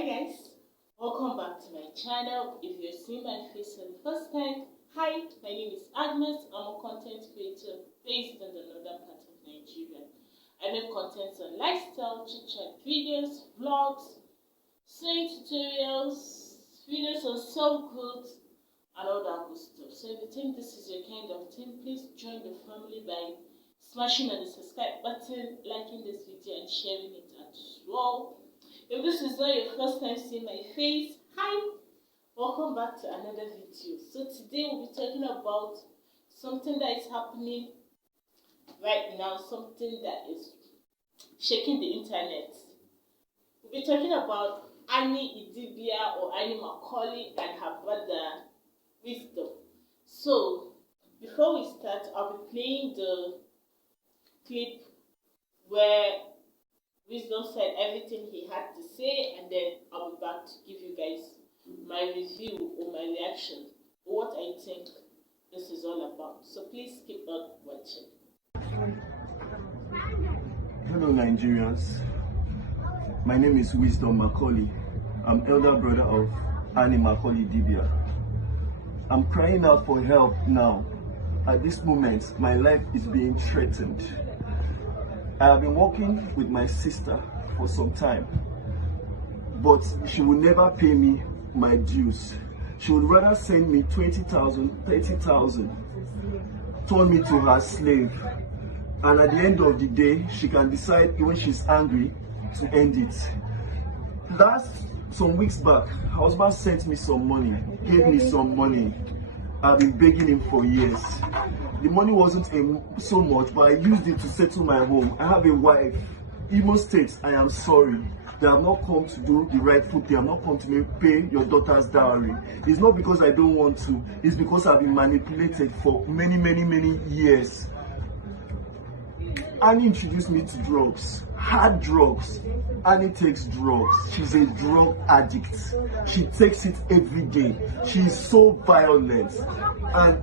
Hi guys, welcome back to my channel. If you're seeing my face for the first time, hi, my name is Agnes. I'm a content creator based in the northern part of Nigeria. I make content on lifestyle, chit-chat videos, vlogs, sewing tutorials, videos on self-growth and all that good stuff. So if you think this is your kind of thing, please join the family by smashing on the subscribe button, liking this video and sharing it as well. If this is not your first time seeing my face, hi, welcome back to another video. So today we'll be talking about something that is happening right now, something that is shaking the internet. We'll be talking about idibia or Annie Macaulay and her brother Wisdom. So before we start, I'll be playing the clip where Wisdom said everything he had to say, and then I'll be back to give you guys my review or my reaction or what I think this is all about. So please keep on watching. Hello Nigerians, my name is Wisdom Macaulay. I'm elder brother of Annie Macaulay Idibia. I'm crying out for help now. At this moment, my life is being threatened. I have been working with my sister for some time, but she will never pay me my dues. She would rather send me 20,000, 30,000, turn me to her slave, and at the end of the day, she can decide when she's angry to end it. Some weeks back, her husband sent me some money, gave me some money. I've been begging him for years. The money wasn't so much, but I used it to settle my home. I have a wife. Imo State, I am sorry. They have not come to do the rightful thing. They have not come to pay your daughter's dowry. It's not because I don't want to. It's because I've been manipulated for many years. Annie introduced me to drugs, hard drugs. Annie takes drugs. She's a drug addict. She takes it every day. She is so violent. And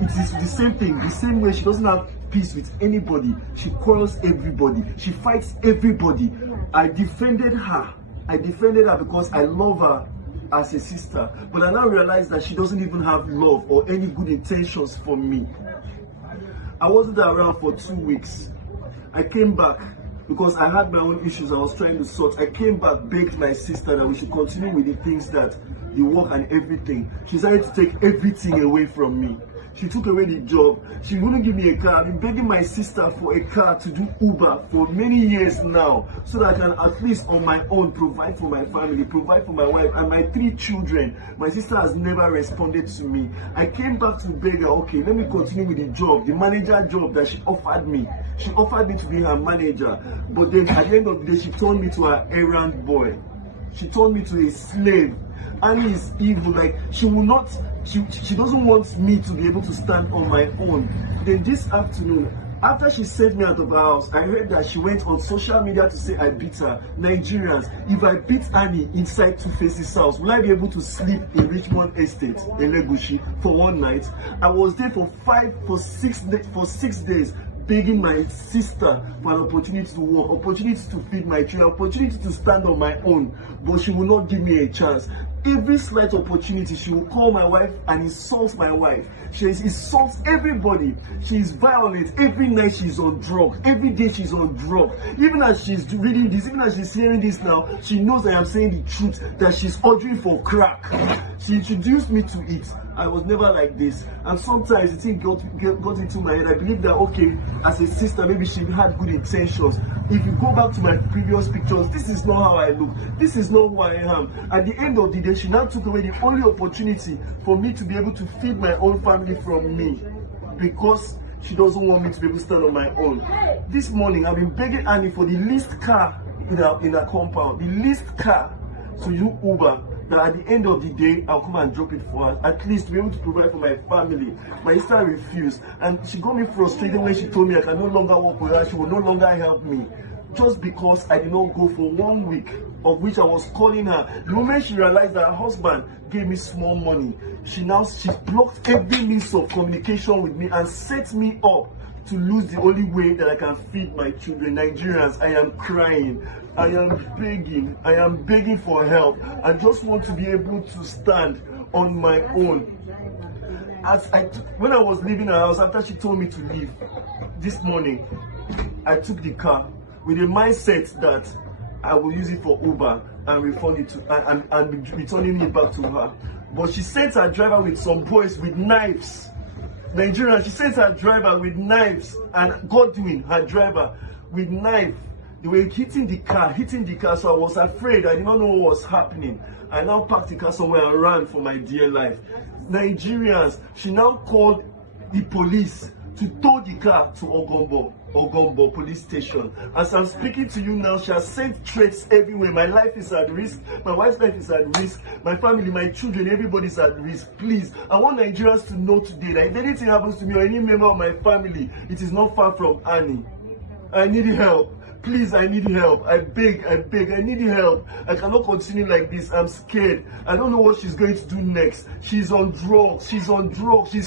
it is the same thing, the same way she doesn't have peace with anybody. She quarrels everybody. She fights everybody. I defended her because I love her as a sister. But I now realize that she doesn't even have love or any good intentions for me. I wasn't around for 2 weeks. I came back because I had my own issues I was trying to sort. I came back, begged my sister that we should continue with the things, that the work and everything. She decided to take everything away from me. She took away the job. She wouldn't give me a car. I've been begging my sister for a car to do Uber for many years now, so that I can at least on my own provide for my family, provide for my wife and my 3 children. My sister has never responded to me. I came back to beg her, okay, let me continue with the job, the manager job that she offered me. She offered me to be her manager, but then at the end of the day, she turned me to her errand boy. She turned me to a slave. Annie is evil. Like, she doesn't want me to be able to stand on my own. Then this afternoon, after she sent me out of her house, I heard that she went on social media to say I beat her. Nigerians, if I beat Annie inside Two-Face's house, will I be able to sleep in Richmond Estate in Legushi for one night? I was there for 6 days, begging my sister for an opportunity to work, opportunity to feed my children, opportunity to stand on my own, but she will not give me a chance. Every slight opportunity, she will call my wife and insult my wife. She insults everybody. She is violent. Every night she's on drugs. Every day she's on drugs. Even as she's reading this, even as she's hearing this now, she knows I am saying the truth, that she's ordering for crack. She introduced me to it. I was never like this. And sometimes the thing got into my head. I believe that, okay, as a sister, maybe she had good intentions. If you go back to my previous pictures, this is not how I look. This is not who I am. At the end of the day, she now took away the only opportunity for me to be able to feed my own family from me, because she doesn't want me to be able to stand on my own. This morning, I've been begging Annie for the least car in her compound, the least car to do Uber, that at the end of the day, I'll come and drop it for her, at least to be able to provide for my family. My sister refused, and she got me frustrated when she told me I can no longer work with her, she will no longer help me. Just because I did not go for 1 week, of which I was calling her. The moment she realized that her husband gave me small money, she blocked every means of communication with me and set me up to lose the only way that I can feed my children. Nigerians, I am crying. I am begging for help. I just want to be able to stand on my own. When I was leaving her house, after she told me to leave this morning, I took the car with a mindset that I will use it for Uber and refund it to and returning it back to her. But she sent her driver with some boys with knives. Nigerian, she sent her driver with knives, and Godwin, her driver, with knife. They were hitting the car, so I was afraid. I did not know what was happening. I now parked the car somewhere and ran for my dear life. Nigerians, she now called the police to tow the car to Ogombo police station. As I'm speaking to you now, she has sent threats everywhere. My life is at risk. My wife's life is at risk. My family, my children, everybody's at risk. Please, I want Nigerians to know today that if anything happens to me or any member of my family, it is not far from Annie. I need help. Please, I need help. I beg, I need help. I cannot continue like this. I'm scared. I don't know what she's going to do next. She's on drugs. She's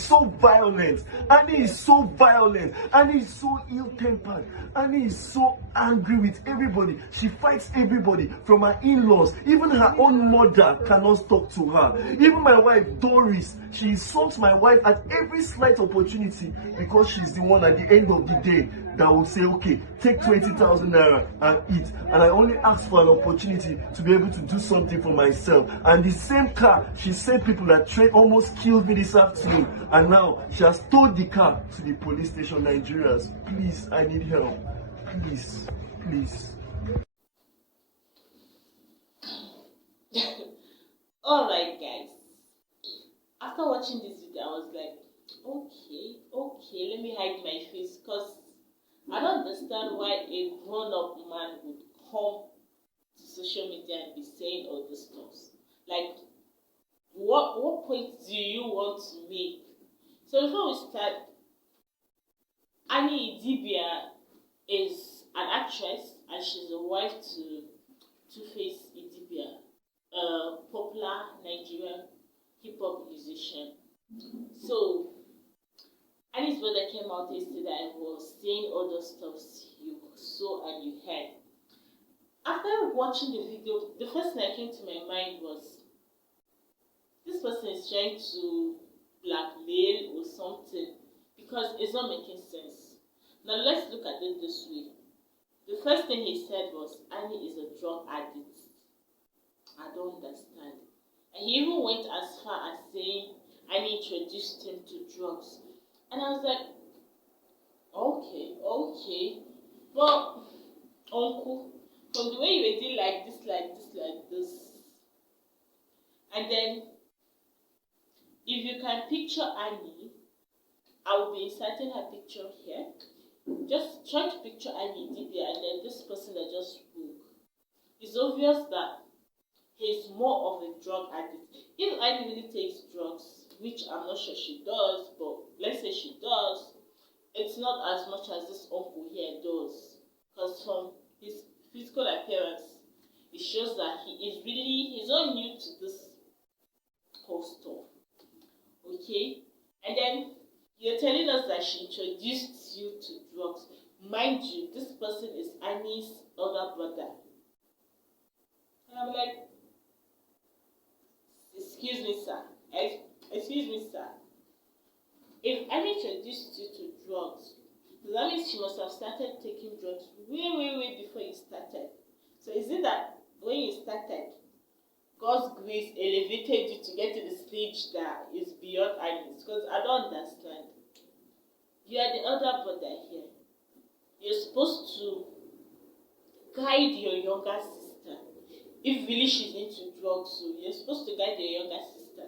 so violent. Annie is so violent. Annie is so ill-tempered. Annie is so angry with everybody. She fights everybody, from her in-laws. Even her own mother cannot talk to her. Even my wife, Doris, she insults my wife at every slight opportunity because she's the one at the end of the day that will say, okay, take 20,000 naira and eat. And I only ask for an opportunity to be able to do something for myself. And the same car, she sent people that almost killed me this afternoon. And now she has towed the car to the police station. Nigerians, please, I need help. Please, please. Alright guys, after watching this video I was like, okay, let me hide my face, because I don't understand why a grown-up man would come to social media and be saying all these stuff. Like, what point do you want to make? So before we start, Annie Idibia is an actress and she's the wife to Two-Face Idibia, a popular Nigerian hip-hop musician. So Annie's brother came out yesterday and was saying all those stuff you saw and you heard. After watching the video, the first thing that came to my mind was, this person is trying to blackmail or something, because it's not making sense. Now let's look at it this way. The first thing he said was, Annie is a drug addict. I don't understand. And he even went as far as saying Annie introduced him to drugs. And I was like, okay. But, uncle, from the way you were doing like this, and then, if you can picture Annie, I will be inserting her picture here. Just try to picture Annie Idibia and then this person that just spoke. It's obvious that he's more of a drug addict. If Annie really takes drugs, which I'm not sure she does, but let's say she does, it's not as much as this uncle here does. Because from his physical appearance, it shows that he's not new to this whole stuff. Okay? And then you're telling us that she introduced you to drugs. Mind you, this person is Annie's older brother. And I'm like, excuse me, sir. Excuse me, sir. If Annie introduced you to drugs, that means she must have started taking drugs way before you started. So is it that when you started, God's grace elevated you to get to the stage that is beyond Annie's? Because I don't understand. You are the elder brother here. You're supposed to guide your younger sister. If really she's into drugs, so you're supposed to guide your younger sister.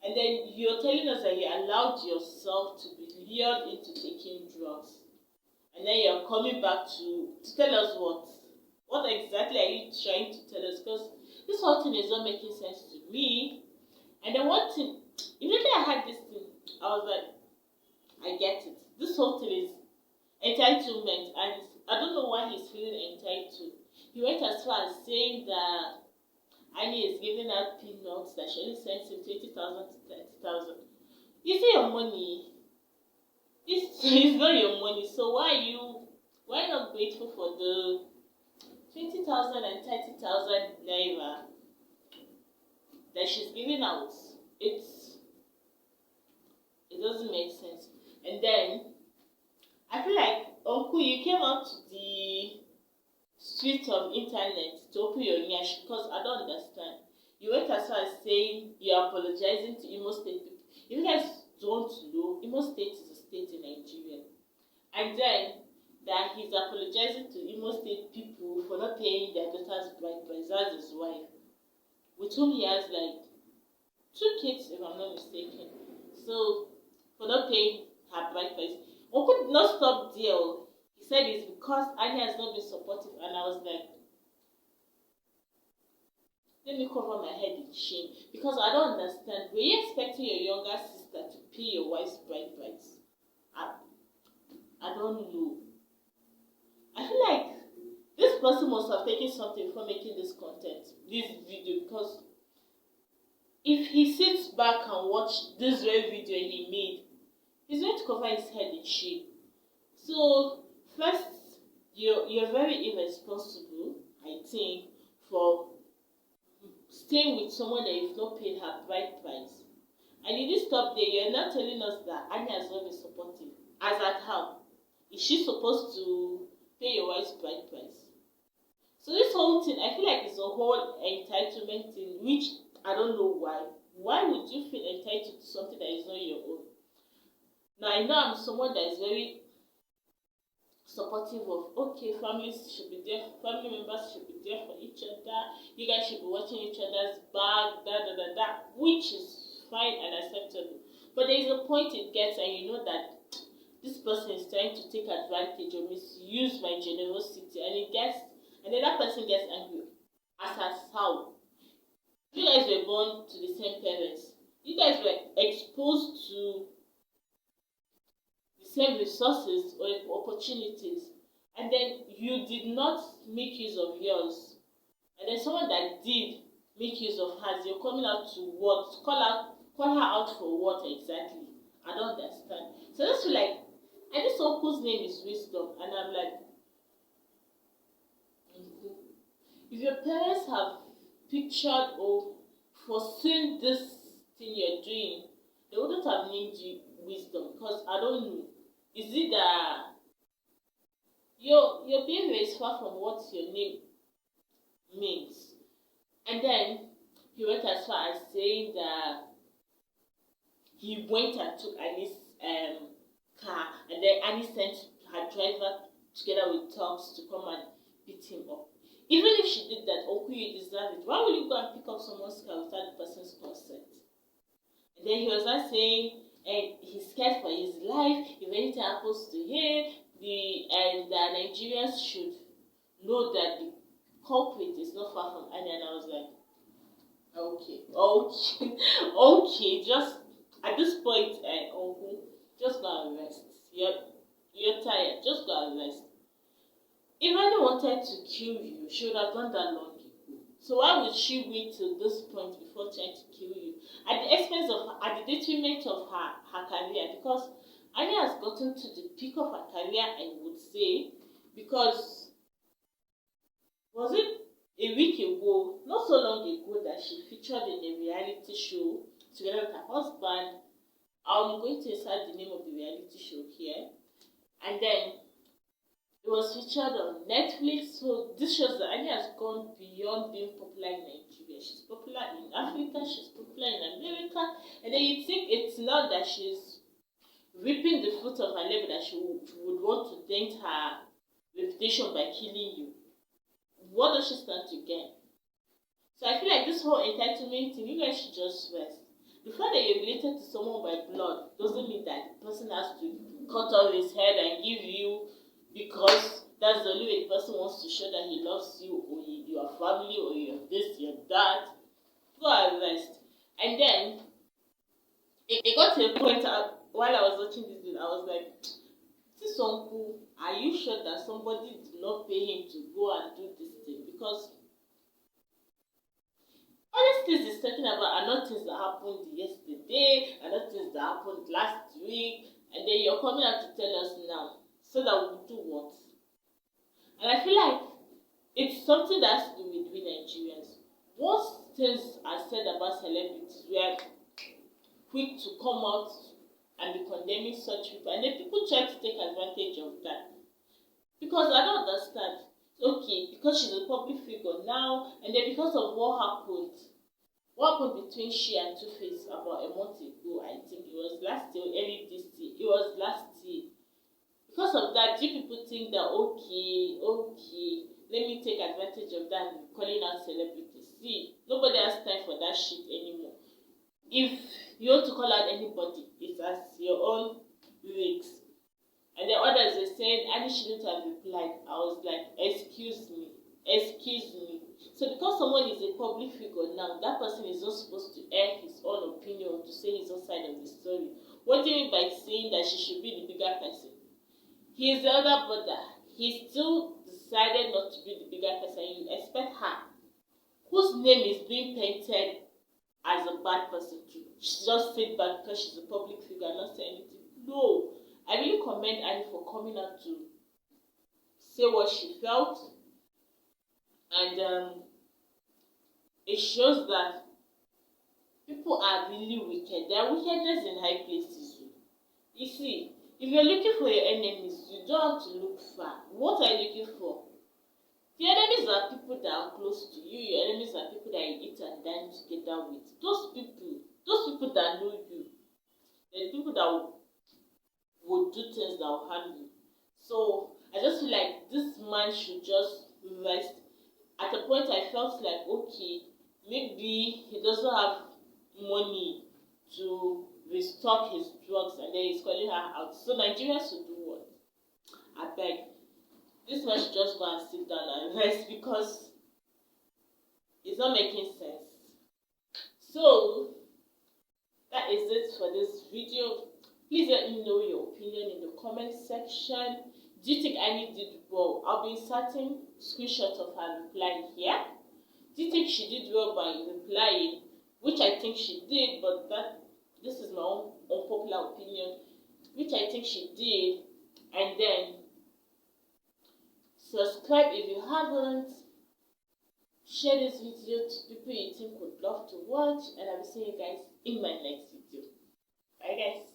And then you're telling us that you allowed yourself to be lured into taking drugs. And then you're coming back to tell us what? What exactly are you trying to tell us? Because this whole thing is not making sense to me. And then one thing, immediately I had this thing, I was like, I get it. This whole thing is entitlement, and I don't know why he's feeling entitled. He went as far as saying that Annie is giving out peanuts, that she only sends him 20,000 to 30,000. You see your money. it's not your money. So why not grateful for the 20,000 and 30,000 naira that she's giving out? It doesn't make sense. And then I feel like, Uncle, you came out to the street of internet to open your nyash because I don't understand. You went as far as saying you're apologizing to Imo State people. If you guys don't know, Imo State is a state in Nigeria. And then that he's apologizing to Imo State people for not paying their daughter's bride price. That's his wife, with whom he has like 2 kids, if I'm not mistaken. So, for not paying her bride price. Uncle did not stop there. He said it's because Anya has not been supportive, and I was like, let me cover my head in shame because I don't understand. Were you expecting your younger sister to pay your wife's bride price? I don't know. I feel like this person must have taken something from making this content, this video, because if he sits back and watch this very video he made, he's going to cover his head in shame. So first, you're very irresponsible, I think, for staying with someone that you've not paid her bride price. And you didn't stop there. You're not telling us that Anya has not been supportive. As at how? Is she supposed to pay your wife's bride price? So this whole thing, I feel like it's a whole entitlement thing, which I don't know why. Why would you feel entitled to something that is not your own? Now I know I'm someone that is very supportive of, okay, families should be there, family members should be there for each other, you guys should be watching each other's back, which is fine and acceptable. But there is a point it gets, and you know that this person is trying to take advantage or misuse my generosity, and then that person gets angry. As how? You guys were born to the same parents. You guys were exposed to the same resources or opportunities, and then you did not make use of yours. And then someone that did make use of hers, you're coming out to what? Call her out for what exactly? I don't understand. So I just feel like, and this uncle's name is Wisdom, and I'm like, if your parents have pictured or foreseen this thing you're doing, they wouldn't have named you Wisdom, because I don't know. Is it that your behavior is far from what your name means? And then he went as far as saying that he went and took Annie's car, and then Annie sent her driver together with thugs to come and beat him up. Even if she did that, Uncle, you deserve it. Why will you go and pick up someone's car without the person's consent? And then he was not saying he's scared for his life. If anything happens to him, the Nigerians should know that the culprit is not far from Annie. And I was like, okay, just at this point, Uncle, just go and rest. You're tired. Just go and rest. If Annie wanted to kill you, she would have done that long ago. So why would she wait till this point before trying to kill you? At the expense of, at the detriment of her career, because Annie has gotten to the peak of her career, I would say, because was it a week ago, not so long ago, that she featured in a reality show together with her husband. I'm going to insert the name of the reality show here, and then it was featured on Netflix. So this shows that Annie has gone beyond being popular in Nigeria. She's popular in Africa, she's popular in America, and then you think it's not that she's reaping the fruit of her labor, that she would want to dent her reputation by killing you. What does she stand to gain? So I feel like this whole entitlement thing, you guys should just rest. The fact that you're related to someone by blood doesn't mean that the person has to cut off his head and give you, because that's the only way the person wants to show that he loves you, or your family, or you're this, you're that. Go and rest. And then it got to a point while I was watching this video, I was like, this uncle, are you sure that somebody did not pay him to go and do this thing? Because all these things he's talking about are not things that happened yesterday, are not things that happened last week, and then you're coming out to tell us now so that we do what? And I feel like it's something that has to do with we Nigerians. Once things are said about celebrities, we are quick to come out and be condemning such people, and then people try to take advantage of that. Because I don't understand. Okay, because she's a public figure now, and then because of what happened between she and Two-Face about a month ago, I think it was last year, early this year. It was last year. Because of that, you people think that okay, let me take advantage of that and be calling out celebrities. See, nobody has time for that shit anymore. If you want to call out anybody, it's as your own lyrics. And the others are saying, Annie shouldn't have replied. I was like, excuse me. So because someone is a public figure now, that person is not supposed to air his own opinion, to say his own side of the story. What do you mean by saying that she should be the bigger person? He is the other brother. He still decided not to be the bigger person. You expect her, whose name is being painted as a bad person, to just sit back because she's a public figure and not say anything? No. I really commend Annie for coming out to say what she felt, and it shows that people are really wicked. There are wickedness in high places. You see, if you're looking for your enemies, you don't have to look far. What are you looking for? The enemies are people that are close to you. Your enemies are people that you eat and dine together with. Those people that know you, the people that would do things that will harm you. So I just feel like this man should just rest. At a point I felt like, okay, maybe he doesn't have money to restock his drugs, and then he's calling her out. So Nigerians should do what? I beg. This man should just go and sit down and rest, because it's not making sense. So that is it for this video. Please let me know your opinion in the comment section. Do you think Annie did well? I'll be inserting screenshots of her reply here. Do you think she did well by replying? Which I think she did, but this is my own unpopular opinion. Which I think she did. And then subscribe if you haven't. Share this video to people you think would love to watch. And I'll be seeing you guys in my next video. Bye guys.